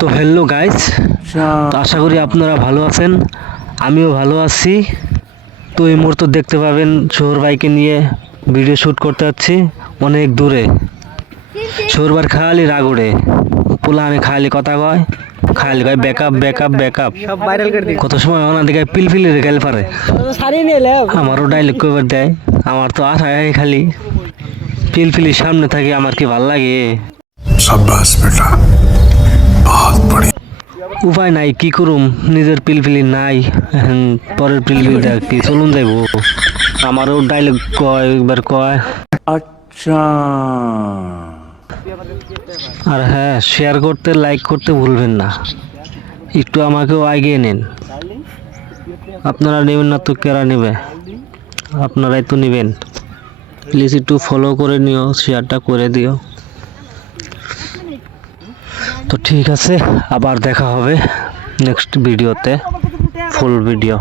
তো hello guys, আশা করি আপনারা ভালো আছেন, আমিও ভালো আছি। তো এই মুহূর্তে দেখতে পাবেন শহর বাইকে নিয়ে ভিডিও শ্যুট করতে যাচ্ছি অনেক দূরে। শহরবার খালি রাগড়ে পোলানে খালি কথা কয়, খালি কয় ব্যাকআপ ব্যাকআপ ব্যাকআপ, সব ভাইরাল করে দিই। কত সময় ওনা দিকে পিলপিলি রেগাল পারে। সারিয়ে নিয়ে এলাম। আমারও ডাইলগ কইবার দেয়, আমার তো আশায় খালি পিলপিলির সামনে থাকি, আমার কি ভাল লাগে। शाबाश बेटा, बहुत बढ़िया। উপায় নাই, কি করুম, নিজের পিলপিলি নাই, এখন পরের পিলপিলি দেখ কি চলুন যাইব। আমারও ডাইলগ কয় একবার কয়। अच्छा আর হ্যাঁ, শেয়ার করতে লাইক করতে ভুলবেন না, একটু আমাকেও এগিয়ে নেন। আপনারা নেবেন না তো কেরা নেবে, আপনারাই তো নেবেন। প্লিজ একটু ফলো করে নিও, শেয়ারটা করে দিও। তো ঠিক আছে, আবার দেখা হবে নেক্সট ভিডিওতে, ফুল ভিডিও।